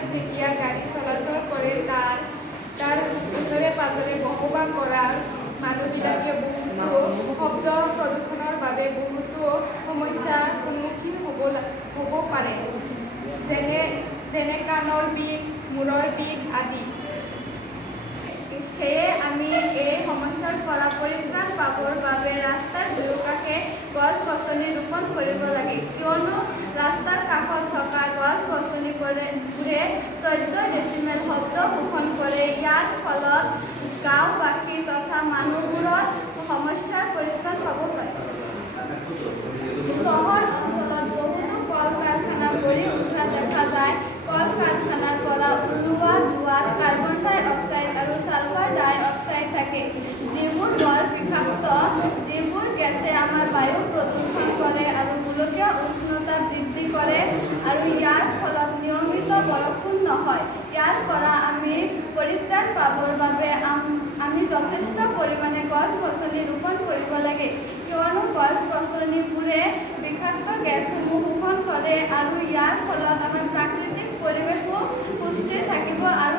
ৰাস্তাত যেতিয়া গাড়ী চলাচল কৰে তাৰ ওচৰে পাজৰে বসবাস কৰা মানুহবিলাকে বহুতো শব্দ প্ৰদূষণৰ বাবে বহুতো সমস্যাৰ সন্মুখীন হ'ব পাৰে, যেনে কাণৰ বিষ, মূৰৰ বিষ আদি। সেয়ে আমি এই সমস্যাৰ পৰা পৰিত্ৰাণ পাবৰ বাবে ৰাস্তাৰ দুয়োকাষে গছ-গছনি ৰোপণ কৰিব লাগে, কিয়নো ৰাস্তাৰ কাষত থকা গছ-গছনিবোৰে 14 ডেচিমেল শব্দ শোষণ কৰে। ইয়াৰ ফলত গাঁওবাসী তথা মানুহবোৰৰ সমস্যাৰ পৰিত্ৰাণ পাব পাৰে। চহৰ অঞ্চলত বহুতো কল-কাৰখানা গঢ়ি উঠা দেখা যায়। কল-কাৰখানাৰ পৰা ওলোৱা ধোঁৱাত কাৰ্বন ডাই অক্সাইড আৰু ছালফাৰ ডাই অক্সাইড থাকে, যিবোৰ বৰ বিষাক্ত, যিবোৰ গেছে আমাৰ বায়ু প্ৰদূষণ কৰে আৰু গোলকীয় উষ্ণতা বৃদ্ধি কৰে আৰু ইয়াৰ ফলত নিয়মিত বৰষুণ নহয়। ইয়াৰ পৰা আমি পৰিত্ৰাণ পাবৰ বাবে আমি যথেষ্ট পৰিমাণে গছ-গছনি ৰোপণ কৰিব লাগে, কিয়নো গছ-গছনিবোৰে বিষাক্ত গেছসমূহ শোষণ কৰে আৰু ইয়াৰ ফলত আমাৰ প্ৰাকৃতিক পৰিৱেশো সুস্থিৰ থাকিব আৰু